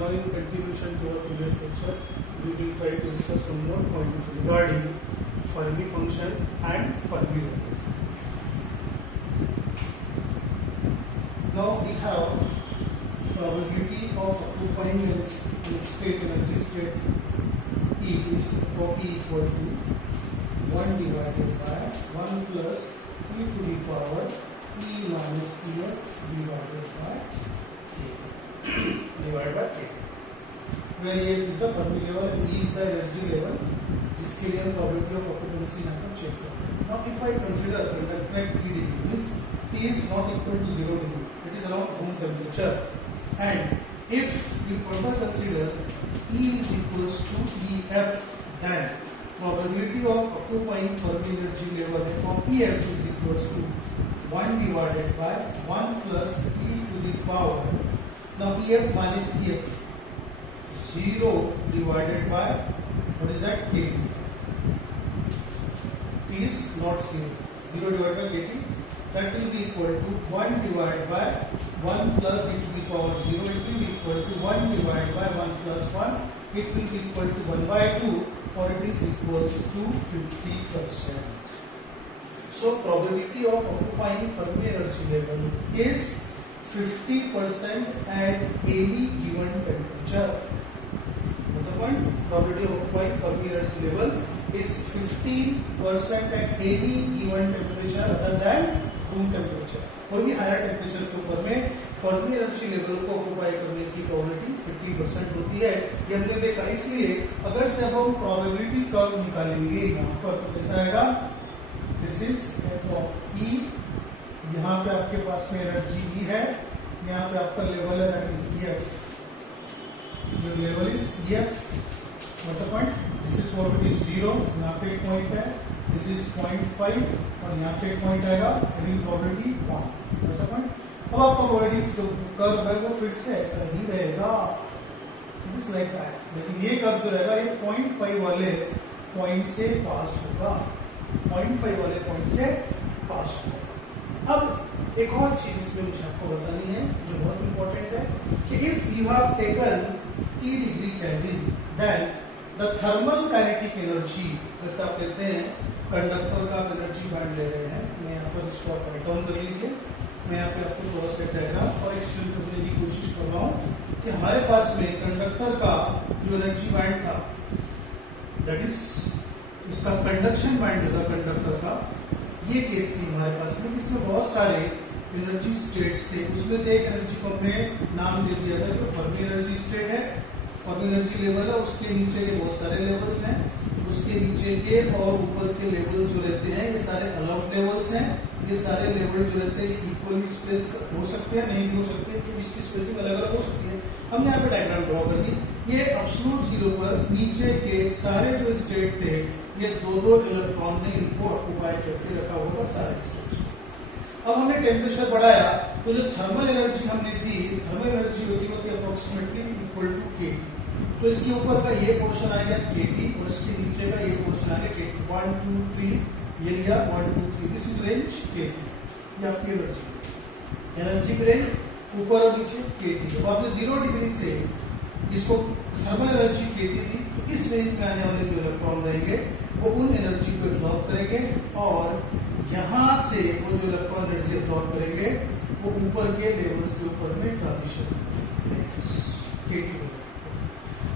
Now in continuation to our previous lecture, we will try to discuss one more point regarding Fermi function and Fermi level. Now we have probability of occupying a state energy state E is of E equal to 1 divided by 1 plus e to the power E minus EF divided by K, where EF is the Fermi level and E is the energy level. इसके लिए हम probability of occupancy यहाँ पर check करते हैं. Now if I consider conductor at T degree, means T is not equal to 0 degree, it is around room temperature, and if we further consider E is equals to EF, then probability of occupying Fermi energy level of EF is equals to 1 divided by 1 plus e to the power. Now EF minus EF, 0 divided by, what is that, KT. T is not 0. 0 divided by KT, that will be equal to 1 divided by 1 plus e to the power 0. It will be equal to 1 divided by 1 plus 1. It will be equal to 1 by 2, or it is equals to 50%. So probability of occupying Fermi energy level is 50% at any given temperature. The point, probability of occupying Fermi energy level is 50% at any given temperature other than room temperature. कोई भी higher temperature के ऊपर में Fermi energy level को occupy करने की probability 50% होती है. ये हमने देखा. इसलिए अगर से हम प्रोबेबिलिटी कर्व निकालेंगे यहाँ पर तो कैसा आएगा, दिस इज एफ ऑफ ई, यहाँ पे आपके पास में एनर्जी ई है, यहाँ पे आपका लेवल है that is EF. your level is EF. What the point? This is probability 0, यहाँ पे एक पॉइंट है, this is 0.5 और यहाँ पे एक पॉइंट आएगा, having probability 1. What the point? अब आपका probability जो कर्व है वो फिर से ऐसा ही रहेगा, it is like that. लेकिन ये कर्व जो रहेगा ये 0.5 वाले पॉइंट से पास होगा, 0.5 वाले पॉइंट से पास होगा. अब एक और चीज इसमें मुझे आपको बतानी है जो बहुत इंपॉर्टेंट है कि if you have taken T degree kelvin, then the thermal kinetic energy, जैसे आप कहते हैं कंडक्टर का आप एनर्जी बैंड ले रहे हैं, मैं यहाँ पर इसको आप राइट डाउन कर लीजिए. मैं यहाँ पे आपको थोड़ा सा डायग्राम और एक्सप्लेन करने की कोशिश कर रहा हूँ कि हमारे पास में कंडक्टर का जो एनर्जी बैंड था, दैट इज इसका कंडक्शन बैंड जो था कंडक्टर का, ये केस थी हमारे पास में, इसमें बहुत सारे एनर्जी स्टेट्स थे. उसमें से एक एनर्जी को हमने नाम दे दिया था जो फर्मी एनर्जी स्टेट है, फर्मी एनर्जी लेवल है. उसके नीचे के बहुत सारे लेवल्स हैं, उसके नीचे के और ऊपर के लेवल जो रहते हैं ये सारे अलाउड लेवल्स हैं. ये सारे लेवल जो रहते हैं इक्वली स्पेस हो सकते हैं, नहीं भी हो सकते, क्योंकि इसकी स्पेसिंग अलग अलग हो सकती है. हमने यहाँ पे डायग्राम ड्रॉ कर दी. ये एब्सोल्यूट जीरो पर नीचे के सारे जो स्टेट थे ये दो इलेक्ट्रॉन ने इनको ऑक्युपाई करके रखा हुआ था सारे स्टेट्स. अब हमने टेम्परेचर बढ़ाया तो जो थर्मल एनर्जी हमने दी, थर्मल एनर्जी होती है अप्रोक्सीमेटली इक्वल टू के. तो इसके ऊपर का ये पोर्शन आ गया केटी और इसके नीचे का ये पोर्शन आ गया केटी. 1 2 3 ये लिया 1 2 3, दिस इज रेंज केटी. ये आपकी एनर्जी की रेंज ऊपर और नीचे केटी. तो आपने 0 डिग्री से इसको थर्मल एनर्जी केटी दी, इस रेंज में आने वाले जो इलेक्ट्रॉन रहेंगे वो उन एनर्जी को एब्जॉर्ब करेंगे और यहाँ से वो जो इलेक्ट्रॉन एनर्जी एब्जॉर्ब करेंगे वो ऊपर के लेवल्स के ऊपर में ट्रांजिशन केटी.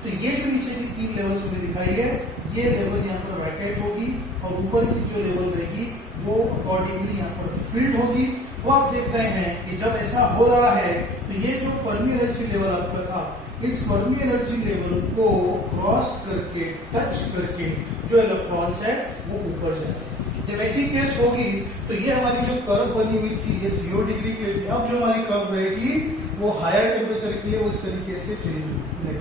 तो ये जो नीचे की 3 लेवल्स में दिखाई है, ये लेवल यहाँ पर वैकेंट होगी और ऊपर की जो लेवल रहेगी वो अकॉर्डिंगली यहाँ पर फिल्ड होगी. वो आप देख रहे हैं कि जब ऐसा हो रहा है तो ये जो फर्मी एनर्जी लेवल आपका था, इस फर्मी एनर्जी लेवल को क्रॉस करके टच करके जो इलेक्ट्रॉन्स है वो ऊपर जाए. जब ऐसी केस होगी तो ये हमारी जो कर्व बनी हुई थी ये 0 डिग्री के लिए, अब जो हमारी कर्व रहेगी वो हायर टेम्परेचर के लिए उस तरीके से चेंज होगी.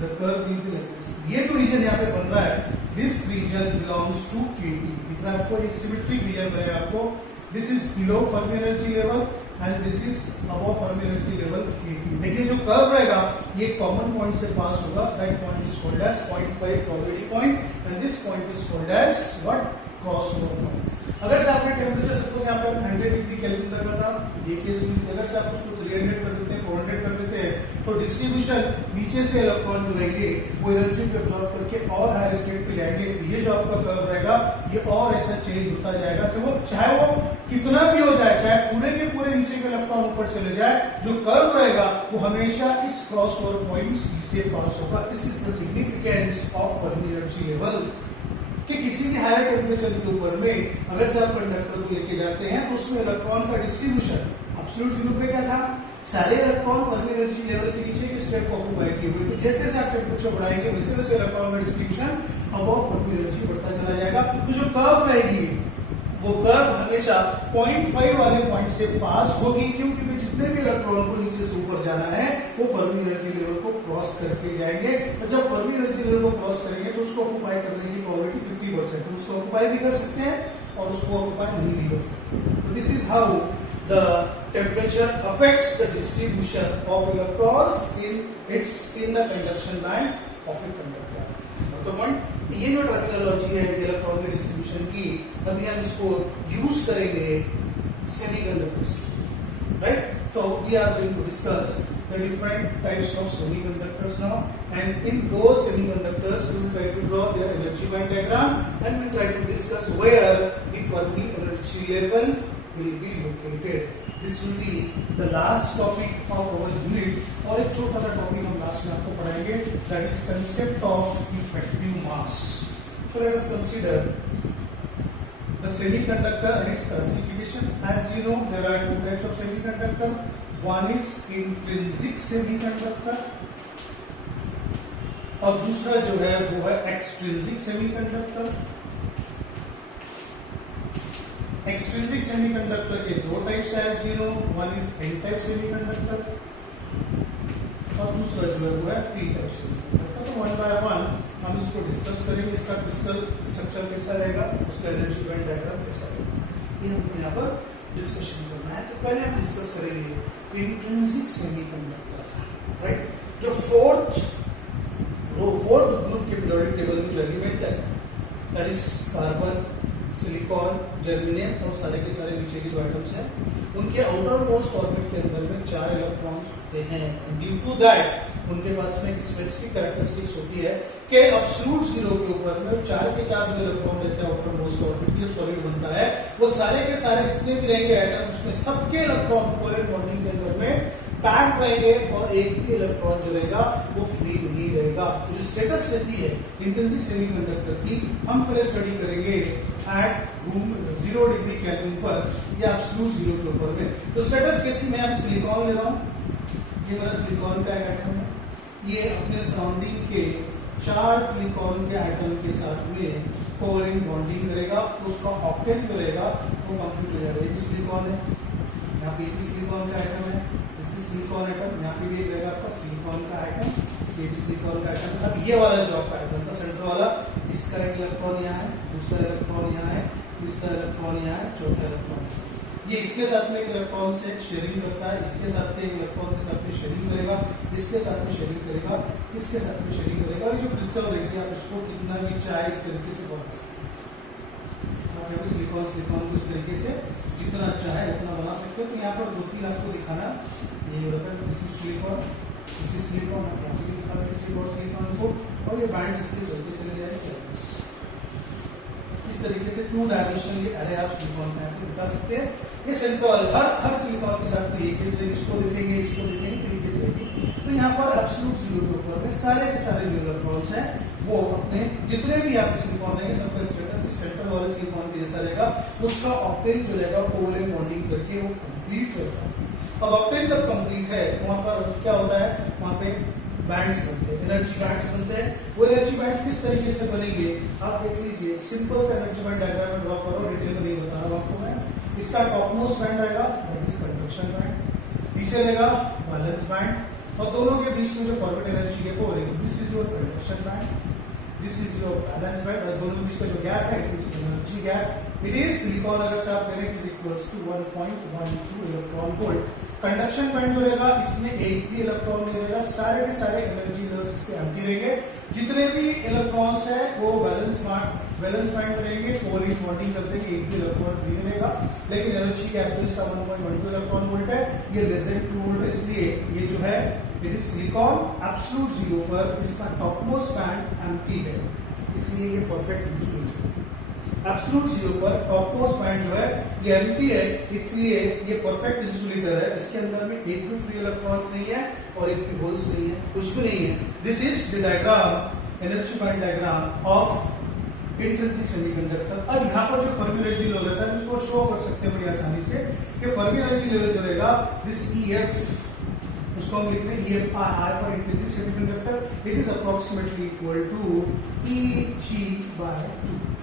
The curve will be like this. ये जो रीजन यहाँ पे बन रहा है, this region belongs to KT. दिख रहा है आपको, एक सिमेट्रिक रीजन बनेगा आपको. This is below Fermi energy level and this is above Fermi energy level KT. देखिए जो कर्व रहेगा ये कॉमन पॉइंट से पास होगा. That point is called as 0.5 probability point and this point is called as what, crossover point. अगर से आपने टेम्परेचर सपोज यहाँ पे 100 डिग्री केल्विन रखा था, ये केस अगर से आप उसको 300 कर देते हैं, 400 कर देते हैं, तो डिस्ट्रीब्यूशन नीचे से इलेक्ट्रॉन जो रहेंगे वो एनर्जी को एब्जॉर्ब करके और हायर स्टेट पे जाएंगे। ये जो आपका कर्व रहेगा ये और ऐसा चेंज होता जाएगा, चाहे वो कितना भी हो जाए, चाहे पूरे के पूरे नीचे के इलेक्ट्रॉन ऊपर चले जाए, जो कर्व रहेगा वो हमेशा इस क्रॉस ओवर पॉइंट सी से पास होगा। This is the significance of Fermi energy level कि किसी भी हायर टेम्परेचर के ऊपर में अगर से आप कंडक्टर को लेके जाते हैं तो उसमें इलेक्ट्रॉन का डिस्ट्रीब्यूशन एब्सोल्यूट जीरो पे क्या था, सारे इलेक्ट्रॉन फर्मी एनर्जी लेवल के नीचे के स्टेट को ऑक्युपाई किए हुए। तो जैसे जैसे आप टेम्परेचर बढ़ाएंगे वैसे वैसे इलेक्ट्रॉन का डिस्ट्रीब्यूशन अबव फर्मी एनर्जी बढ़ता चला जाएगा। तो जो कर्व रहेगी वो कर्व हमेशा 0.5 वाले पॉइंट से पास होगी, क्योंकि जितने भी इलेक्ट्रॉन को नीचे से ऊपर जाना है वो फर्मी एनर्जी लेवल को क्रॉस करके जाएंगे। और जब फर्मी एनर्जी लेवल को क्रॉस करेंगे तो उसको ऑक्युपाई करने की प्रोबेबिलिटी 50%, तो उसको ऑक्युपाई भी कर सकते हैं और उसको ऑक्युपाई नहीं भी कर सकते। तो this is how the temperature affects the distribution of electrons in the conduction band of a conductor। तो ये जो टर्मिनोलॉजी है इलेक्ट्रॉन के डिस्ट्रीब्यूशन की, अभी हम इसको यूज करेंगे सेमीकंडक्टर्स की, right. So we are going to discuss the different types of semiconductors now, and in those semiconductors we will try to draw their energy band diagram and we will try to discuss where the Fermi energy level will be located. This will be the last topic of our unit, और एक छोटा सा topic हम last में आपको पढ़ाएंगे, that is concept of effective mass. So let us consider the semiconductor and its classification. As you know, there are two types of semiconductor. One is intrinsic semiconductor और दूसरा जो है वो है extrinsic semiconductor। एक्सट्रिंसिक सेमीकंडक्टर के दो types है, as you know, one is n type semiconductor और दूसरा जो है वो है p टाइप सेमीकंडक्टर। तो वन बाय वन हम इसको डिस्कस करेंगे, इसका क्रिस्टल स्ट्रक्चर कैसा रहेगा, उसका एनर्जी बैंड डायग्राम कैसा रहेगा, ये हमको यहाँ पर डिस्कशन करना है। तो पहले हम डिस्कस करेंगे इंट्रिंसिक सेमीकंडक्टर, राइट। जो फोर्थ ग्रुप के पीरियोडिक टेबल में जो एलिमेंट है that is carbon, silicon, germanium और सारे के सारे नीचे के जो आइटम्स हैं उनके आउटर मोस्ट ऑर्बिट के अंदर में 4 इलेक्ट्रॉन्स होते हैं। ड्यू टू दैट उनके पास में एक स्पेसिफिक कैरेक्टरिस्टिक्स होती है कि एब्सोल्यूट जीरो के ऊपर में 4 के 4 जो इलेक्ट्रॉन रहते हैं आउटर मोस्ट ऑर्बिट के सॉलिड बनता है, वो सारे के सारे जितने भी रहेंगे आइटम्स उसमें सबके इलेक्ट्रॉन कोवेलेंट बॉन्डिंग के अंदर में पैक्ड रहेंगे और एक भी इलेक्ट्रॉन जो रहेगा वो फ्री नहीं रहेगा। तो जो स्टेटस रहती है इंट्रिंसिक सेमीकंडक्टर की हम पहले स्टडी करेंगे एट रूम 0 डिग्री केल्विन पर या एब्सोल्यूट जीरो के ऊपर में। तो स्टेटस कैसी, मैं यहाँ सिलिकॉन ले रहा हूँ, ये मेरा सिलिकॉन का एक एटम है, ये अपने सराउंडिंग के 4 सिलिकॉन के एटम के साथ में कोवेलेंट बॉन्डिंग करेगा, तो उसका ऑक्टेन जो रहेगा वो कंप्लीट हो जाएगा। ये भी सिलिकॉन है, यहाँ पे भी सिलिकॉन का एटम है, सिलिकॉन एटम, यहाँ पे भी एक रहेगा आपका सिलिकॉन का एटम, ये भी सिलिकॉन का एटम। अब ये वाला जो आपका एटम का सेंटर वाला, इसका एक इलेक्ट्रॉन यहाँ है, दूसरा इलेक्ट्रॉन यहाँ है, तीसरा इलेक्ट्रॉन यहाँ है, चौथा इलेक्ट्रॉन ये इसके साथ में एक इलेक्ट्रॉन से शेयरिंग करता है, इसके साथ में एक इलेक्ट्रॉन के साथ में शेयरिंग करेगा, इसके साथ में शेयरिंग करेगा, इसके साथ में शेयरिंग करेगा। और जो क्रिस्टल रहेगी आप इसको कितना भी चाहे इस तरीके से बना सकते हैं, सिलिकॉन को इस तरीके से जितना चाहे उतना बना सकते हो। तो यहाँ पर 2-3 आपको दिखाना ये होता है, सिलिकॉन, इसी सिलिकॉन यहाँ पे दिखा सकते हो सिलिकॉन को, और ये बैंड इसके चलते चले जाएंगे इस तरीके से 2 डायमेंशनल अरे आप सिलिकॉन का यहाँ दिखा सकते हैं। ये सेंट्रल हर सिलिकॉन के साथ में एक इसको देखेंगे तरीके से। तो यहाँ पर एब्सोल्यूट जीरो के ऊपर में सारे के सारे जो इलेक्ट्रॉन्स हैं वो अपने जितने भी आपके सिलिकॉन रहेंगे सबका स्टेटस सेंट्रल वाले सिलिकॉन के जैसा रहेगा, उसका ऑक्टेन जो रहेगा कोवेलेंट बॉन्डिंग करके वो कंप्लीट होगा। अब ऑक्टेन जब कंप्लीट है वहां पर क्या होता है, वहां पे बैंड्स बनते हैं, एनर्जी बैंड्स बनते हैं। वो एनर्जी बैंड्स किस तरीके से बनेंगे आप देख लीजिए, सिंपल सा एनर्जी बैंड डायग्राम में ड्रॉ करो, डिटेल में नहीं बता रहा हूं आपको मैं। इसका टॉपमोस्ट बैंड रहेगा दैट इज कंडक्शन बैंड, पीछे रहेगा वैलेंस बैंड और दोनों के बीच में जो फॉरवर्ड एनर्जी गैप हो रहेगी this is your conduction band, this is your valence band, और दोनों के बीच का जो गैप है it is energy gap. It is silicon अगर से आप करें it is equals to 1.12 electron volt. Conduction band जो रहेगा इसमें एक भी इलेक्ट्रॉन नहीं रहेगा, सारे के सारे एनर्जी लेवल्स इसके एम्प्टी रहेंगे। जितने भी इलेक्ट्रॉन्स है वो वैलेंस बैलेंस बैंड रहेंगे, कोवैलेंट बॉन्डिंग कर देंगे, एक भी इलेक्ट्रॉन फ्री मिलेगा। लेकिन एनर्जी गैप जो इसका 1.12 इलेक्ट्रॉन वोल्ट है, ये लेस देन 2 वोल्ट है, इसलिए ये जो है it is silicon absolute zero पर इसका टॉपमोस्ट बैंड एम्प्टी है, इसलिए ये परफेक्ट इंसुलेटर है। एब्सोल्यूट जीरो पर टॉपमोस्ट बैंड जो है ये एम्प्टी है, इसलिए ये परफेक्ट इंसुलेटर है। इसके अंदर में एक भी फ्री इलेक्ट्रॉन्स नहीं है और एक भी होल्स नहीं है, कुछ भी नहीं है। This is the diagram, energy band diagram of intrinsic semiconductor. अब यहाँ पर जो फर्मी एनर्जी लेवल रहता है उसको शो कर सकते हैं बड़ी आसानी से कि फर्मी एनर्जी लेवल जो रहेगा दिस EF, उसको हम लिखते हैं EF I for intrinsic semiconductor, it is approximately equal to Eg/2।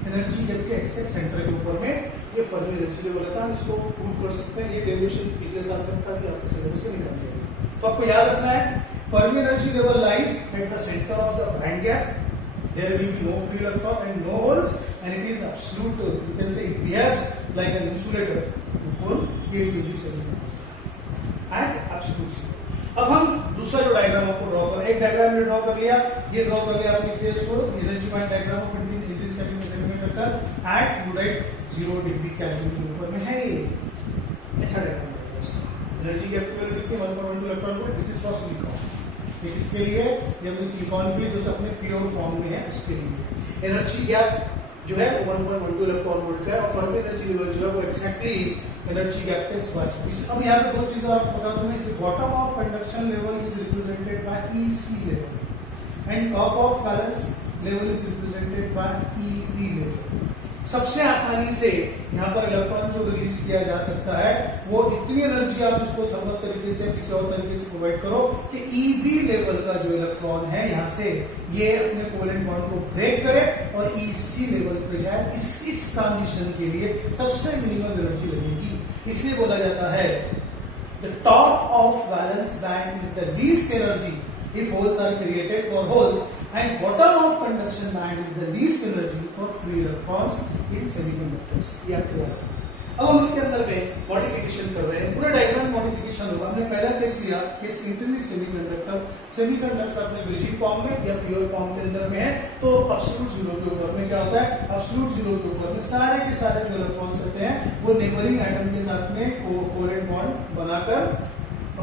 Energy जबकि एक्सेस सेंटर के ऊपर में ये फर्मी एनर्जी लेवल रहता है, हम इसको प्रूव कर सकते हैं। ये डेरिवेशन पिछले साल तक था कि आपके सिलेबस से निकाल दिया, तो आपको याद रखना है Fermi energy level lies at the centre of the band gap, there will be no free electron and no holes, and it is absolute, you can say it behaves like an insulator to pull 8 kg semiconductor at absolute zero। अब हम दूसरा जो diagram आपको draw कर, एक diagram draw कर लिया, ये ड्रॉ कर लिया आपने केस को energy band diagram of intrinsic semiconductor at फ्लूइड 0 डिग्री केल्विन के ऊपर में है। ये अच्छा डायग्राम, एनर्जी गैप की वैल्यू कितनी 1.12 electron volt, this is for silicon. किसके लिए, ये अपने सिलिकॉन के जो अपने प्योर फॉर्म में है उसके लिए। एनर्जी गैप जो है 1.12 इलेक्ट्रॉन वोल्ट का है और फर्मी एनर्जी लेवल जो है वो एक्जैक्टली एनर्जी गैप के स्क्वायर। अब यहाँ पे दो चीजें आपको बता दूं, जो bottom of conduction level is represented by EC level and top of balance level is represented by EV level. सबसे आसानी से यहाँ पर इलेक्ट्रॉन जो रिलीज किया जा सकता है वो इतनी एनर्जी आप इसको थर्मल तरीके से किसी और तरीके से प्रोवाइड करो कि EV लेवल का जो इलेक्ट्रॉन है यहाँ से ये अपने कोवैलेंट बॉन्ड को ब्रेक करे और EC लेवल पे जाए। इस ट्रांजिशन के लिए सबसे मिनिमम एनर्जी लगेगी, इसलिए बोला जाता है the top of valence band is the least energy if holes are created for holes and bottom of conduction band is the least energy for free electrons in semiconductors। ये आपको याद है। अब हम इसके अंदर में मॉडिफिकेशन कर रहे हैं, पूरा डायग्राम मॉडिफिकेशन होगा। हमने पहला केस लिया, केस इंट्रिंसिक सेमीकंडक्टर, सेमीकंडक्टर अपने रिजिड फॉर्म में या प्योर फॉर्म के अंदर में है, तो एब्सोल्यूट जीरो के ऊपर में क्या होता है, एब्सोल्यूट जीरो के ऊपर में सारे के सारे जो इलेक्ट्रॉन्स होते हैं वो नेबरिंग एटम के साथ में कोवैलेंट बॉन्ड बनाकर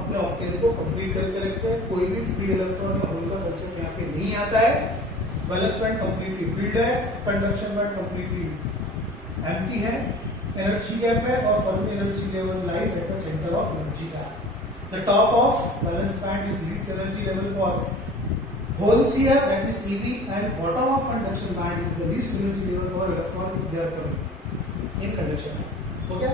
अपने ऑक्टेन को कंप्लीट करके रखते हैं। कोई भी फ्री इलेक्ट्रॉन या होल का कंसेप्ट यहाँ पे नहीं आता है। बैलेंस बैंड कंप्लीटली फिल्ड है, कंडक्शन बैंड कंप्लीटली एम्प्टी है, एनर्जी गैप है और Fermi energy level lies at the centre of energy gap. The top of valence band is least energy level for holes here, that is EV, and bottom of conduction band is the least energy level for electron if they are coming in conduction. Okay,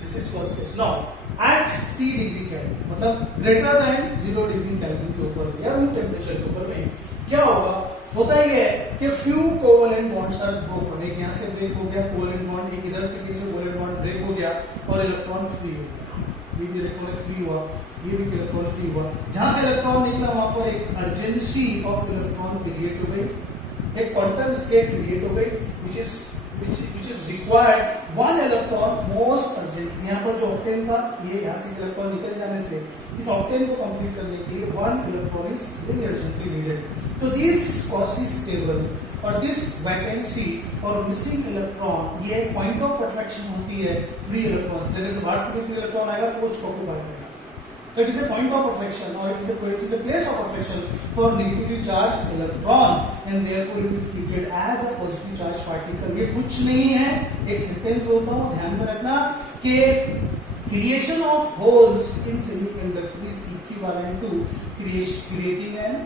this is first case. Now at T degree kelvin, मतलब greater than 0 degree kelvin के ऊपर या room temperature के ऊपर में क्या होगा, होता ही है कि few covalent bonds are broken. एक यहाँ से ब्रेक हो गया कोवैलेंट बॉन्ड, एक इधर से किसी कोवैलेंट बॉन्ड ब्रेक हो गया और इलेक्ट्रॉन फ्री हो गया। ये भी इलेक्ट्रॉन फ्री हुआ, ये भी इलेक्ट्रॉन फ्री हुआ। जहां से इलेक्ट्रॉन निकला वहां पर एक अर्जेंसी ऑफ इलेक्ट्रॉन क्रिएट हो गई, एक क्वांटम स्टेट क्रिएट हो गई which is required one electron most urgent। यहाँ पर जो ऑक्टेन था, ये यहाँ से इलेक्ट्रॉन निकल जाने से इस ऑक्टेन को कंप्लीट करने के लिए one electron is very urgently needed। तो this Cauchy stable और this vacancy और missing electron ये पॉइंट ऑफ अट्रैक्शन होती है फ्री इलेक्ट्रॉन्स। जैसे बाहर से फ्री इलेक्ट्रॉन आएगा तो उसको ऑक्यूपाई करेगा, so it is a point of attraction or it is a place of attraction for negatively charged electron and therefore it is treated as a positively charged particle। ये कुछ नहीं है, एक sentence बोलता हूँ, ध्यान में रखना कि creation of holes in semiconductor is equivalent to creating an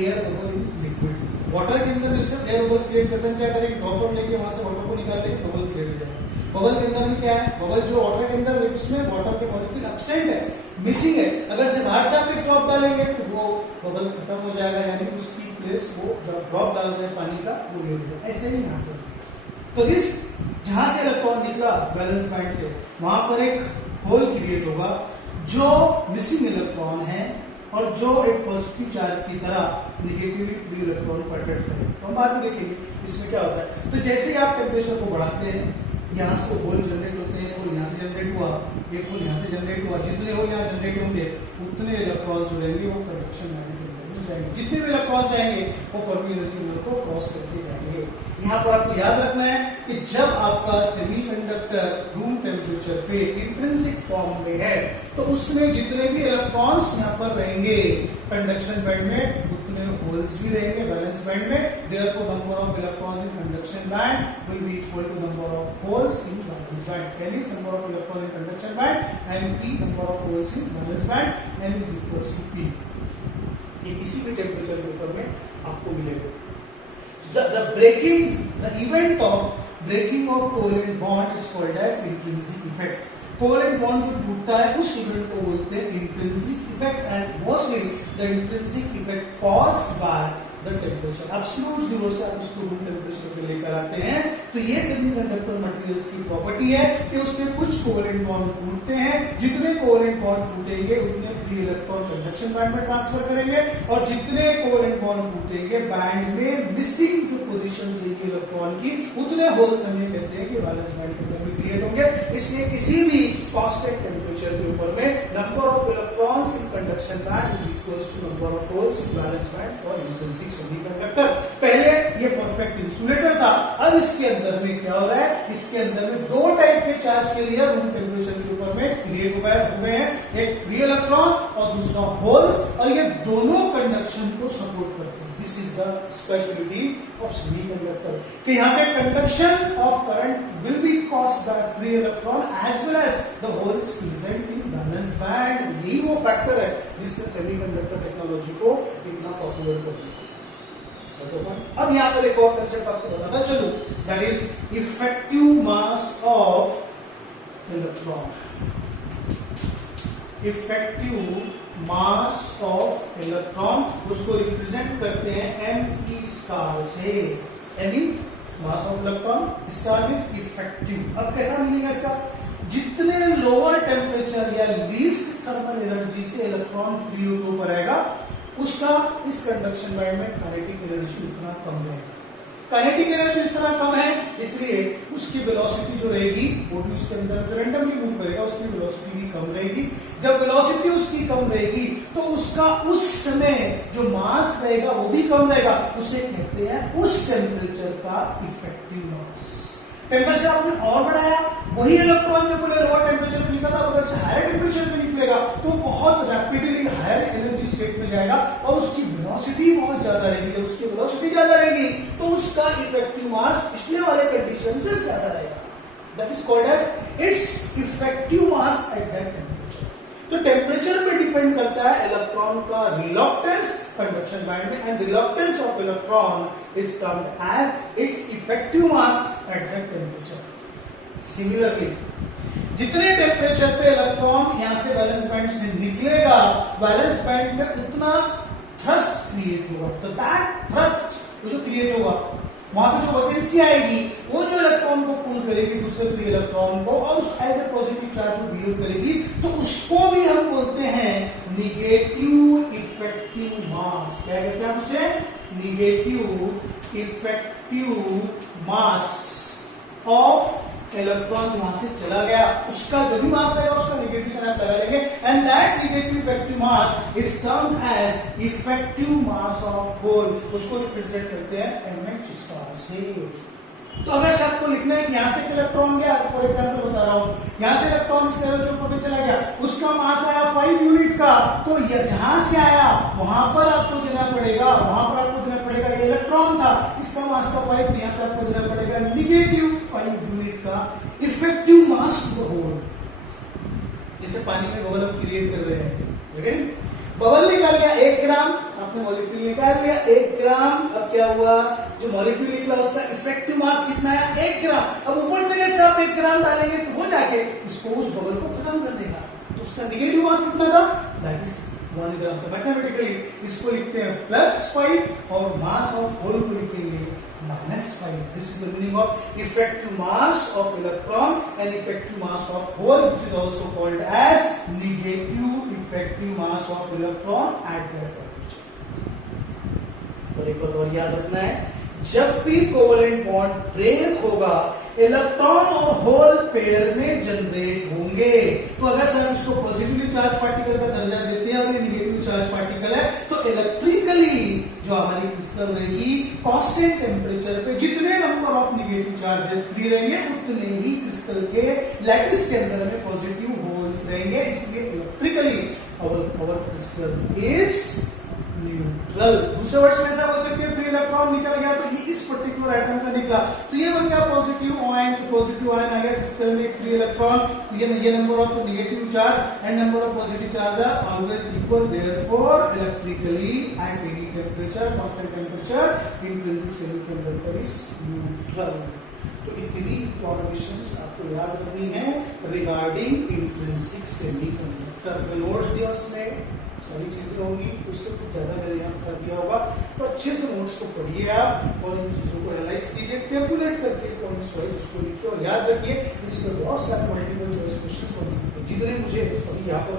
air bubble in liquid। Water के अंदर जैसे एयर बबल क्रिएट करते हैं, क्या करेंगे, ड्रॉपलेट लेके वहां से वाटर को निकाल लेंगे, बबल क्रिएट हो जाएगा। बबल के अंदर में क्या है, बबल जो वाटर के अंदर है उसमें वाटर के मॉलिक्यूल एब्सेंट है, मिसिंग है। अगर से बाहर से आप एक ड्रॉप डालेंगे तो वो बबल खत्म हो जाएगा, यानी उसकी प्लेस वो जो ड्रॉप डाल रहे हैं पानी का वो ले लेगा। ऐसे ही यहाँ पर तो इस जहां से इलेक्ट्रॉन निकला बैलेंस बैंड से वहां पर एक होल क्रिएट होगा जो मिसिंग इलेक्ट्रॉन है और जो एक पॉजिटिव चार्ज की तरह निगेटिवली फ्री इलेक्ट्रॉन को अट्रैक्ट करेगा। तो हम बाद में देखेंगे इसमें क्या होता है। तो जैसे ही आप टेम्परेचर को बढ़ाते हैं, यहाँ से होल जनरेट होते हैं, होल यहाँ से जनरेट हुआ, एक होल यहाँ से जनरेट हुआ, जितने होल यहाँ जनरेट होंगे उतने इलेक्ट्रॉन्स जुड़ेंगे वो कंडक्शन बैंड के अंदर में जाएंगे, जितने भी इलेक्ट्रॉन्स जाएंगे वो फर्मी एनर्जी लेवल को क्रॉस करके जाएंगे। यहाँ पर आपको याद रखना है कि जब आपका सेमीकंडक्टर रूम टेम्परेचर पे इंट्रिंसिक फॉर्म में है तो उसमें जितने भी इलेक्ट्रॉन्स यहाँ पर रहेंगे कंडक्शन बैंड में उतने होल्स भी रहेंगे वैलेंस बैंड में। Therefore number of electrons in conduction band will be equal to number of holes in valence band. n is number of electrons in conduction band and p number of holes in valence band, n is equals to p। ये किसी भी temperature के ऊपर में आपको मिलेगा। The event of breaking of covalent bond is called as intrinsic effect। Covalent bond जो टूटता है उस इवेंट को बोलते हैं intrinsic effect and mostly the intrinsic effect caused by the temperature. Absolute zero से आप इसको रूम टेम्परेचर पे लेकर आते हैं तो ये सेमीकंडक्टर मटेरियल्स की प्रॉपर्टी है कि उसमें कुछ कोवेलेंट बॉन्ड टूटते हैं, जितने कोवेलेंट बॉन्ड टूटेंगे उतने फ्री इलेक्ट्रॉन कंडक्शन बैंड में ट्रांसफर करेंगे और जितने कोवेलेंट बॉन्ड टूटेंगे बैंड में मिसिंग जो पोजीशंस रहेंगी इलेक्ट्रॉन की उतने होल्स हमें कहते हैं कि वैलेंस बैंड के अंदर भी क्रिएट होंगे। इसलिए किसी भी कांस्टेंट टेम्परेचर के ऊपर में number of electrons in conduction band is equals to number of holes in valence band for intrinsic semiconductor. पहले ये परफेक्ट इंसुलेटर था, अब इसके अंदर में क्या हो रहा है, इसके अंदर में दो टाइप के चार्ज कैरियर रूम टेम्परेचर के ऊपर में क्रिएट हुए हैं, एक फ्री इलेक्ट्रॉन और दूसरा होल्स, और ये दोनों कंडक्शन को सपोर्ट करते हैं। This is the speciality of semiconductor कि यहाँ पे conduction of current will be caused by free electron as well as the holes present in valence band. यही वो फैक्टर है जिससे सेमीकंडक्टर टेक्नोलॉजी को इतना पॉपुलर कर दिया। अब यहाँ पर एक और कंसेप्ट आपको बताता चलूं, that is effective mass of electron. Effective mass of electron उसको रिप्रेजेंट करते हैं m स्टार से। यानी mass of electron star is effective. अब कैसा मिलेगा इसका, जितने लोअर टेम्परेचर या लीस्ट थर्मल एनर्जी से इलेक्ट्रॉन फ्री होकर आएगा उसका इस कंडक्शन बैंड में काइनेटिक एनर्जी उतना कम रहेगा। काइनेटिक एनर्जी इतना कम है इसलिए उसकी वेलोसिटी जो रहेगी वो भी उसके अंदर जो रैंडमली मूव करेगा उसकी वेलोसिटी भी कम रहेगी। जब वेलोसिटी उसकी कम रहेगी तो उसका उस समय जो मास रहेगा वो भी कम रहेगा। उसे कहते हैं उस टेम्परेचर का इफेक्टिव मास। टेम्परेचर आपने और बढ़ाया, वही इलेक्ट्रॉन जो पहले लोअर टेम्परेचर पे निकला था अगर से हायर टेम्परेचर पे निकलेगा तो बहुत रैपिडली हायर एनर्जी स्टेट में जाएगा और उसकी वेलोसिटी बहुत ज्यादा रहेगी। जब उसकी वेलोसिटी ज्यादा रहेगी तो उसका इफेक्टिव मास पिछले वाले कंडीशन से ज्यादा रहेगा। That is called as its effective mass at that temperature. तो टेम्परेचर पे डिपेंड करता है इलेक्ट्रॉन का रिलक्टेंस कंडक्शन बैंड में, and reluctance of electron is termed as its effective mass at that temperature. Similarly जितने टेम्परेचर पे electron यहां से वैलेंस बैंड से निकलेगा वैलेंस बैंड में उतना थ्रस्ट क्रिएट होगा। तो दैट थ्रस्ट जो क्रिएट होगा वहां पे जो वैकेंसी आएगी वो जो इलेक्ट्रॉन को पुल करेगी दूसरे फ्री इलेक्ट्रॉन को और एज ए पॉजिटिव चार्ज को बिहेव करेगी तो उसको भी हम बोलते हैं निगेटिव इफेक्टिव मास। क्या कहते हैं उसे, negative effective mass of electron जो वहां से चला गया उसका जो भी मास रहेगा उसका निगेटिव साइन आप लगा लेंगे, and that negative effective mass is termed as effective mass of hole. उसको रिप्रेजेंट करते हैं mh स्टार से। तो अगर से आपको लिखना है कि यहां से इलेक्ट्रॉन गया, फॉर एग्जांपल बता रहा हूं, यहां से इलेक्ट्रॉन इस लेवल के ऊपर पे चला गया, उसका मास आया 5 यूनिट का, तो जहां से आया वहां पर आपको देना पड़ेगा, वहां पर आपको देना पड़ेगा ये इलेक्ट्रॉन था, इसका मास था 5, तो यहां पे आपको देना पड़ेगा निगेटिव 5 यूनिट का effective mass to the hole. जैसे पानी में बबल हम क्रिएट कर रहे हैं, ठीक, बबल निकाल लिया 1 ग्राम, आपने मॉलिक्यूल निकाल लिया 1 ग्राम। अब क्या हुआ, जो मॉलिक्यूल निकला उसका इफेक्टिव मास कितना है 1 ग्राम। अब ऊपर से अगर आप 1 ग्राम डालेंगे तो वो जाके इसको उस बबल को खत्म कर देगा, तो उसका निगेटिव मास कितना था, दैट इज 1 ग्राम। तो मैथमेटिकली इसको लिखते हैं +5 और मास ऑफ होल को लिखेंगे -5। This is the meaning of effective mass of electron and effective mass of hole, which is also called as negative effective mass of electron at that temperature. और एक बात और याद रखना है, जब भी कोवेलेंट बॉन्ड ब्रेक होगा इलेक्ट्रॉन और होल पेयर में जनरेट होंगे। तो अगर सर इसको पॉजिटिवली चार्ज पार्टिकल का दर्जा देते हैं और ये निगेटिव चार्ज पार्टिकल है, तो इलेक्ट्रिकली जो हमारी क्रिस्टल रहेगी कांस्टेंट टेम्परेचर पे जितने number of negative charges free रहेंगे उतने ही क्रिस्टल के लैटिस के अंदर में पॉजिटिव होल्स रहेंगे। इसलिए electrically our crystal is neutral. दूसरे वर्ड में ऐसा बोल सकते हैं फ्री इलेक्ट्रॉन निकल गया तो ये इस पर्टिकुलर एटम का निकला तो ये बन गया पॉजिटिव आयन, तो पॉजिटिव आयन आ गया क्रिस्टल में फ्री इलेक्ट्रॉन, तो ये number of negative charge and number of positive charge are always equal, therefore electrically at any temperature constant temperature intrinsic semiconductor is neutral. तो इतनी इंफॉर्मेशंस आपको याद रखनी है रिगार्डिंग इंट्रिंसिक सेमीकंडक्टर। जो नोट्स दिया उसमें सारी चीजें होंगी, उससे कुछ ज्यादा मैंने यहाँ बता दिया होगा, तो अच्छे से नोट्स को पढ़िए आप और इन चीजों को एनालाइज कीजिए, कैलकुलेट करके पॉइंट्स वाइज उसको लिखिए और याद रखिए इसके बहुत सारे मल्टीपल चॉइस क्वेश्चंस बन सकते हैं। जितने मुझे अभी यहाँ पर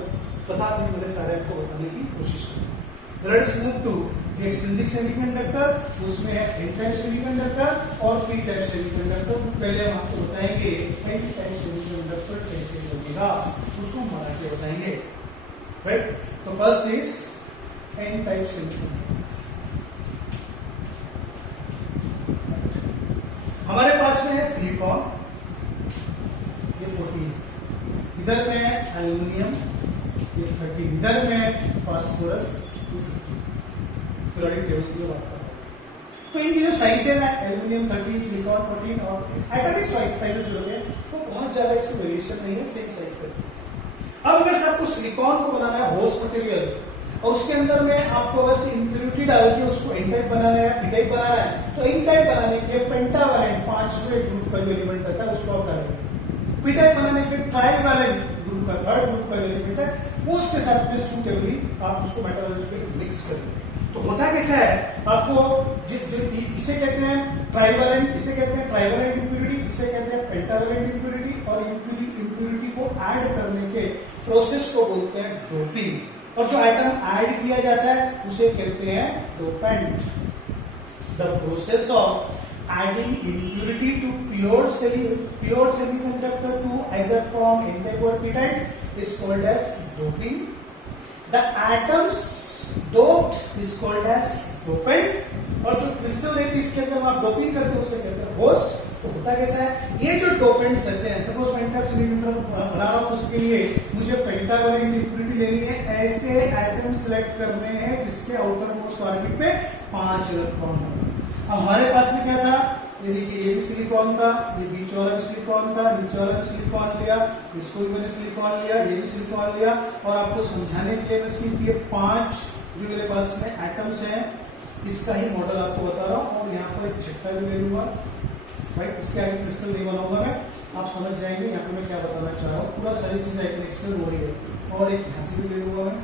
बता दें मैंने सारे आपको बताने की कोशिश की। Let's move to the extrinsic semiconductor, उसमें है एन टाइप सेमीकंडक्टर और पी टाइप सेमीकंडक्टर। तो पहले हम आपको बताएंगे एन टाइप सेमीकंडक्टर कैसे बनेगा, उसको हम बना के बताएंगे, राइट। तो first is an type semiconductor. हमारे पास में है सिलिकॉन, ये 14, इधर में है एल्यूमिनियम, ये 30, इधर में है फास्फोरस 250। पीरियोडिक टेबल की बात करते हैं तो इनकी जो साइजेज है एल्यूमिनियम 30, सिलिकॉन 14 और एटॉमिक साइजेस जो है वो बहुत ज्यादा इसमें वेरिएशन नहीं है, सेम साइज करते हैं। अब अगर आपको सिलिकॉन को बनाना है होस्ट मटेरियल और उसके अंदर में आपको बस इंप्योरिटी डाल के उसको एन टाइप बनाना है, पी टाइप बनाना है, तो एन टाइप बनाने के लिए पेंटावैलेंट 5वें ग्रुप का जो एलिमेंट रहता है उसको आप डालेंगे। पी टाइप बनाने के लिए ट्राइवैलेंट ग्रुप का 3rd ग्रुप का एलिमेंट है वो उसके साथ में सूटेबली आप उसको मेटालॉजिकली मिक्स करेंगे। तो होता कैसा है आपको इसे कहते हैं ट्राइवैलेंट, इसे कहते हैं ट्राइवैलेंट इंप्योरिटी, इसे कहते हैं पेंटावैलेंट इंप्योरिटी और इंप्योरिटी को ऐड करने के प्रोसेस को बोलते हैं डोपिंग और जो आइटम ऐड किया जाता है उसे कहते हैं dopant. The process of adding impurity to pure semiconductor to either from n type or p type is called as doping. The atoms doped is called as dopant और जो क्रिस्टल लेती इसके अंदर आप डोपिंग करते हैं उसे कहते हैं होस्ट। तो होता कैसा है, ये जो डोपेंट्स रहते हैं, सपोज पेन टाइप सेमीकंडक्टर बना रहा हूं उसके लिए मुझे पेंटावैलेंट इंप्योरिटी लेनी है, ऐसे एटम सेलेक्ट करने हैं जिसके आउटर मोस्ट ऑर्बिट पे 5 इलेक्ट्रॉन हो। हमारे पास में क्या था, ये देखिए ये भी सिलिकॉन था, ये बीच वाला भी सिलिकॉन था, नीचे वाला भी सिलिकॉन लिया, इसको भी मैंने सिलिकॉन लिया, ये भी सिलिकॉन लिया और आपको समझाने के लिए मैं सिर्फ ये 5 जो मेरे पास में एटम्स हैं इसका ही मॉडल आपको बता रहा हूँ और यहाँ पर एक झटका भी ले लूंगा, राइट। इसके आगे क्रिस्टल नहीं बनाऊंगा मैं, आप समझ जाएंगे यहाँ पे मैं क्या बताना चाह रहा हूँ, पूरा सारी चीज आई कैन एक्सप्लेन हो रही है। और एक हंसी भी ले लूंगा मैं,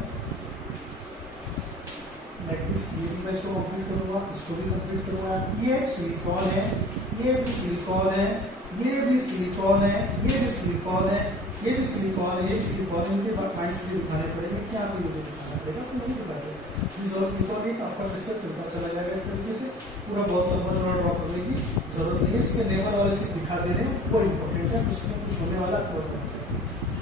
मैं इसको कंप्लीट करूंगा, इसको भी कंप्लीट करूंगा। ये सिलिकॉन है, ये भी सिलिकॉन है, ये भी सिलिकॉन है, ये भी सिलिकॉन है, ये भी सिलिकॉन है, ये भी सिलिकॉन है। इनके पॉइंट्स भी दिखाने पड़ेंगे, क्या भी मुझे दिखाना पड़ेगा तो नहीं बता देगा। और सिलिकॉन एक आपका क्रिस्टल चलता चला जाएगा इस तरीके से, पूरा बहुत लंबा ड्रॉ करने की जरूरत नहीं है। इसके नेवर वाले से दिखा देने वो इम्पोर्टेंट है, उसमें कुछ होने वाला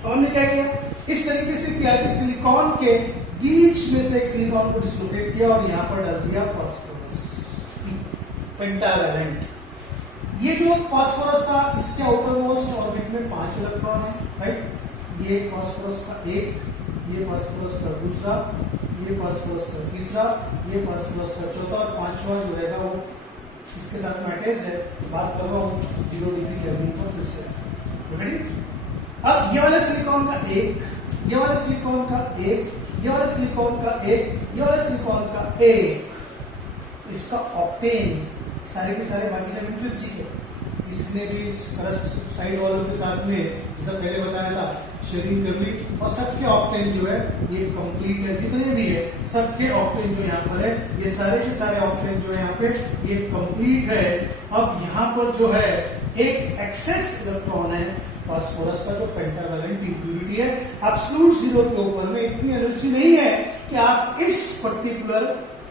और हमने क्या किया, इस तरीके से किया कि सिलिकॉन के बीच में से एक सिलिकॉन को डिस्लोकेट किया और यहां पर डाल दिया फास्फोरस पेंटावैलेंट। ये जो फास्फोरस था इसके आउटर मोस्ट ऑर्बिट में 5 इलेक्ट्रॉन है, राइट। ये फास्फोरस का एक, ये फास्फोरस का दूसरा, ये फास्फोरस का तीसरा, ये फास्फोरस का चौथा और 5वां जो रहेगा वो इसके साथ में अटैच्ड है। बात कर रहा हूं 0 डिग्री केल्विन पर फिर से, रेडी। अब ये वाला सिलिकॉन का एक, ये वाला सिलिकॉन का एक, ये वाला सिलिकॉन का एक, ये वाला सिलिकॉन का एक, इसका ऑक्टेन सारे के सारे बाकी सब इंट्रिंसिक है। इसने भी साइड वालों के साथ में जैसा पहले बताया था शेयरिंग कर ली और सबके ऑक्टेन जो है ये कंप्लीट है, जितने भी है सबके ऑक्टेन जो यहाँ पर है ये सारे के सारे ऑक्टेन जो है यहाँ पे ये कंप्लीट है। अब यहाँ पर जो है एक एक्सेस इलेक्ट्रॉन है फास्फोरस का जो पेंटावैलेंट इंप्योरिटी है, एब्सोल्यूट 0 के ऊपर में इतनी एनर्जी नहीं है कि आप इस पर्टिकुलर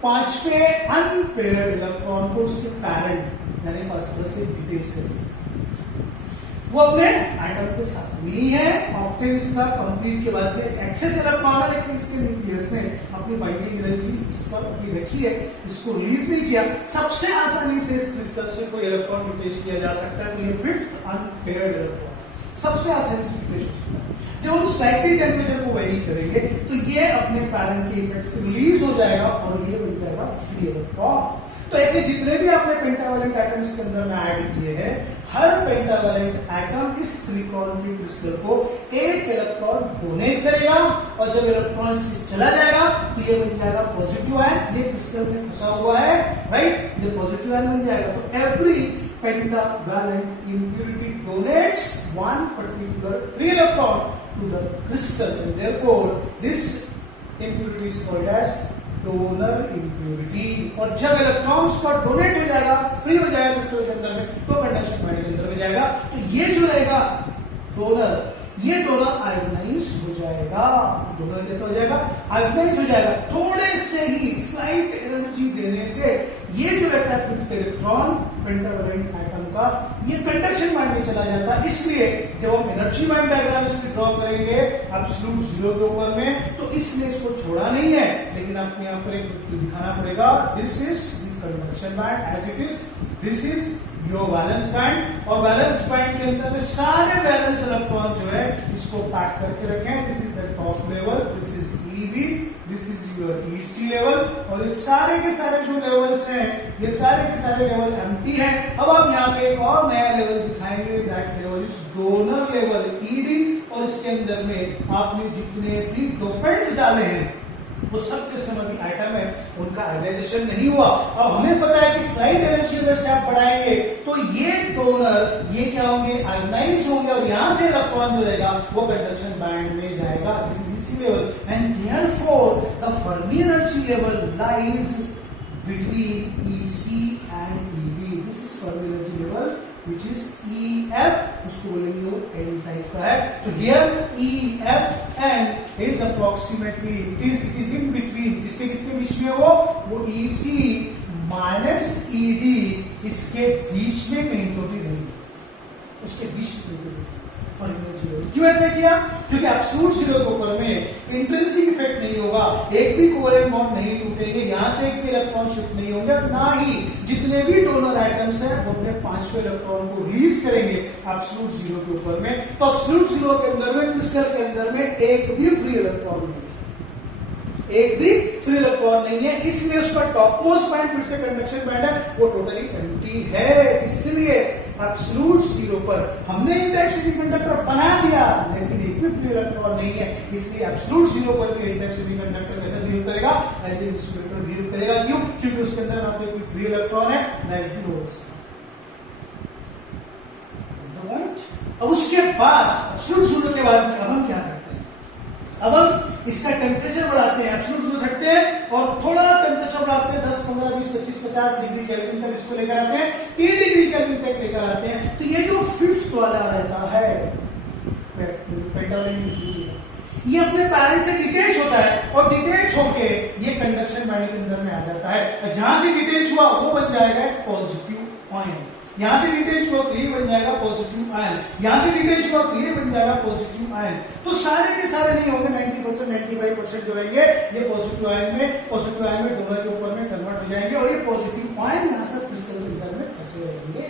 5वें अनपेयर्ड इलेक्ट्रॉन को उसके पैरेंट यानी फास्फोरस से डिटेच कर सकते। वो अपने एटम के साथ में ही है। ऑक्टेन इसका कंप्लीट के बाद में एक्सेस इलेक्ट्रॉन है, लेकिन इसके न्यूक्लियस ने अपनी बाइंडिंग एनर्जी इस पर अपनी रखी है, इसको रिलीज नहीं किया। सबसे आसानी से इस क्रिस्टल से कोई इलेक्ट्रॉन रिप्लेस किया जा सकता है, तो ये फिफ्थ अनपेयर्ड इलेक्ट्रॉन सबसे आसानी से रिप्लेस हो सकता है। जब हम स्लाइटली टेम्परेचर को वेरी करेंगे तो ये अपने पैरेंट के इफेक्ट से रिलीज हो जाएगा और ये बन जाएगा फ्री इलेक्ट्रॉन। तो ऐसे जितने भी आपने पेंटावैलेंट एटम इसके अंदर में ऐड किए हैं, हर पेंटावैलेंट एटम इस सिलिकॉन के क्रिस्टल को एक इलेक्ट्रॉन डोनेट करेगा और जब इलेक्ट्रॉन से चला जाएगा तो ये बन जाएगा पॉजिटिव आयन। ये क्रिस्टल में फंसा हुआ है, राइट, ये पॉजिटिव आयन बन जाएगा। तो every pentavalent impurity donates one particular free electron to the crystal, and therefore this impurity is called as donor impurity। और जब इलेक्ट्रॉन्स का डोनेट हो जाएगा, फ्री हो जाएगा क्रिस्टल के अंदर में, तो कंडक्शन बैंड के अंदर में जाएगा। तो ये जो रहेगा डोनर, ये डोनर आयोनाइज हो जाएगा। डोनर कैसे हो जाएगा? आयोनाइज हो जाएगा। थोड़े से ही स्लाइट एनर्जी देने से ये जो रहता है फिफ्थ इलेक्ट्रॉन पेंटावैलेंट एटम का, ये कंडक्शन बैंड में चला जाता है। इसलिए जब हम एनर्जी बैंड डायग्राम इसकी ड्रॉ करेंगे एब्सोल्यूट जीरो के ऊपर में, तो इसने इसको छोड़ा नहीं है, लेकिन आपको यहाँ पर एक दिखाना पड़ेगा, this is the conduction band as it is, this is your valence band. और वैलेंस बैंड के अंदर में सारे वैलेंस इलेक्ट्रॉन जो है इसको पैक करके रखें। This is the top level, this is EV, this is your EC level, और ये सारे के सारे जो लेवल्स हैं, ये सारे के सारे लेवल एम्प्टी हैं। अब आप यहाँ पे एक और नया लेवल दिखाएंगे, that level is donor level ED, और इसके अंदर में आपने जितने भी डोपेंट्स डाले हैं वो सब के समय भी आइटम है, उनका आयोनाइजेशन नहीं हुआ। अब हमें पता है कि स्लाइड एनर्जी अगर से आप बढ़ाएंगे तो ये डोनर, ये क्या होंगे? आयोनाइज होंगे, और यहां से इलेक्ट्रॉन जो रहेगा वो कंडक्शन बैंड में जाएगा। This is EC level, and therefore the Fermi energy level lies between EC and EB. This is Fermi energy level which is EF, उसको बोलेंगे वो N टाइप का है। तो here EFN is approximately, it is in between, किसके किसके बीच में वो EC माइनस ED इसके बीच में कहीं तो भी नहीं, उसके बीच में कहीं तो भी। क्यों ऐसा किया? क्योंकि एब्सोल्यूट जीरो के ऊपर में इंट्रिंसिक इफेक्ट नहीं होगा, एक भी कोवेलेंट बॉन्ड नहीं टूटेंगे, यहां से एक भी इलेक्ट्रॉन शिफ्ट नहीं होंगे, ना ही जितने भी डोनर आइटम्स हैं वो अपने पांचवें इलेक्ट्रॉन को रिलीज करेंगे एब्सोल्यूट जीरो के ऊपर में। तो एब्सोल्यूट जीरो के अंदर में क्रिस्टल के अंदर में एक भी फ्री इलेक्ट्रॉन नहीं है, एक भी फ्री इलेक्ट्रॉन नहीं है, इसलिए उसका टॉप मोस्ट बैंड फिर से कंडक्शन बैंड है, वो टोटली एम्प्टी है। इसलिए एब्सोल्यूट जीरो पर हमने इन टाइप सेमीकंडक्टर बना दिया, लेकिन एक भी फ्री इलेक्ट्रॉन नहीं है, इसलिए एब्सोल्यूट जीरो पर भी इन टाइप सेमीकंडक्टर कैसे बिहेव करेगा? ऐसे इंसुलेटर बिहेव करेगा। क्यों? क्योंकि उसके अंदर ना कोई फ्री इलेक्ट्रॉन है, ना एक भी होल्स। अब उसके बाद एब्सोल्यूट जीरो के बाद अब हम क्या करते हैं? अब हम इसका टेम्परेचर बढ़ाते हैं, एब्सोल्यूट जीरो हटते हैं और थोड़ा टेम्परेचर बढ़ाते हैं, 10, 15, 20, 25, 50 डिग्री केल्विन तक इसको लेकर आते हैं, 3 डिग्री केल्विन तक लेकर आते हैं। तो ये जो फिफ्थ वाला रहता है पेंटावैलेंट, ये अपने पैरेंट से डिटेच होता है, और डिटेच होके ये कंडक्शन बैंड के अंदर में आ जाता है। जहां से डिटेच हुआ वो बन जाएगा पॉजिटिव आयन, यहां से डिटेच हुआ तो ये बन जाएगा पॉजिटिव आयन, यहां से डिटेच हुआ तो ये बन जाएगा पॉजिटिव आयन। तो सारे के सारे नहीं होंगे, 90%, 95% जो रहेंगे ये पॉजिटिव आयन में डोनर के ऊपर में कन्वर्ट हो जाएंगे, और ये पॉजिटिव आयन यहां से क्रिस्टल के अंदर में फंसे रहेंगे।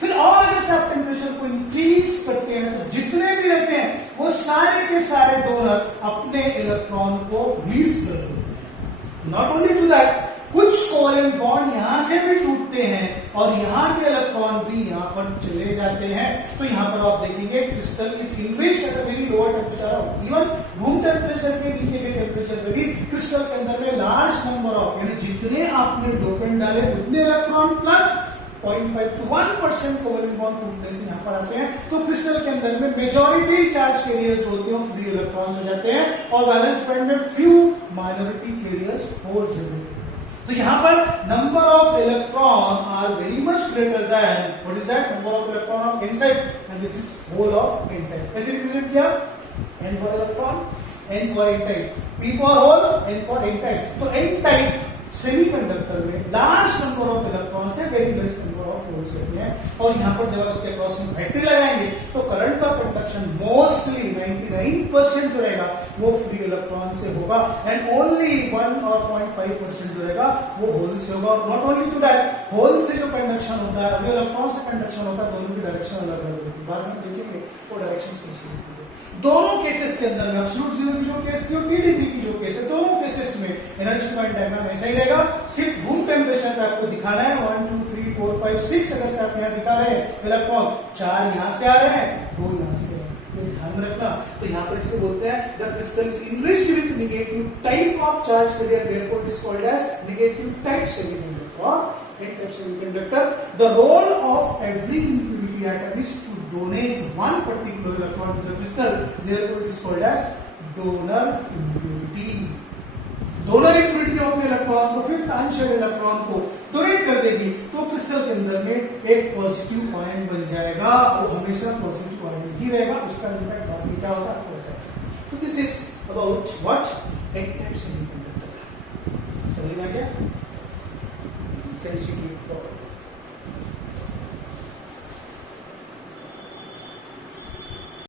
फिर और अगर से आप टेम्परेचर को इंक्रीज करते हैं तो जितने भी रहते हैं वो सारे के सारे डोनर अपने इलेक्ट्रॉन को रिलीज कर देते हैं। नॉट ओनली टू दैट, कुछ कोवेलेंट बॉन्ड यहां से भी टूटते हैं और यहां के इलेक्ट्रॉन भी यहां पर चले जाते हैं। तो यहां पर आप देखेंगे crystal is increase at a very lower temperature, even room temperature के नीचे के टेम्परेचर पे भी क्रिस्टल के अंदर में लार्ज नंबर ऑफ, यानी जितने आपने डोपेंट डाले उतने electron plus 0.5 to 1% covalent bond टूटने से यहां पर आते हैं। तो क्रिस्टल के अंदर में मेजॉरिटी चार्ज कैरियर जो होते हैं फ्री इलेक्ट्रॉन्स हो जाते हैं, और वैलेंस बैंड में few minority carriers hole generate होते हैं। तो यहां पर number of electron are very much greater than what is that number of electron of n type, and this is hole of n type. कैसे represent किया? n for electron, n for n type, p for hole, n for n type. तो n type semiconductor में large number of electron से very less number of holes रहते हैं। और यहाँ पर जब आप इसके अक्रॉस में बैटरी लगाएंगे तो करंट का कंडक्शन मोस्टली 99% जो रहेगा वो फ्री इलेक्ट्रॉन से होगा एंड ओनली 1 और 0.5% जो रहेगा वो होल से होगा। और not only to that, hole से जो कंडक्शन होता है, जो इलेक्ट्रॉन से कंडक्शन होता है, दोनों की डायरेक्शन अलग अलग होती है। बाद में देखेंगे वो डायरेक्शन कैसी होती है। दोनों केसेस के अंदर में एब्सोल्यूट जीरो की जो केस थी और पीडीपी की जो केस है, दोनों केसेस में एनर्जी डिमांड डायग्राम ऐसा ही रहेगा। सिर्फ रूम टेम्परेचर पे आपको दिखाना है 1 2 3 4 5 6 अगर से आप यहाँ दिखा रहे हैं इलेक्ट्रॉन 4 यहाँ से आ रहे हैं, 2 यहाँ से आ रहे हैं, ये ध्यान में रखना। तो यहाँ पर इसको बोलते हैं the crystal is enriched with negative type of charge carrier, therefore it is called as negative type semiconductor और n type semiconductor. The role of every impurity atom is to donate one particular electron to the crystal, therefore it is called as donor impurity. Donor impurity अपने electron को, fifth unsaid electron को donate कर देगी तो crystal के अंदर में एक पॉजिटिव आयन बन जाएगा, वो हमेशा पॉजिटिव आयन ही रहेगा, उसका इम्पैक्ट बाद में क्या होता है। तो this is about what an type semiconductor. समझ में आ गया? Can you see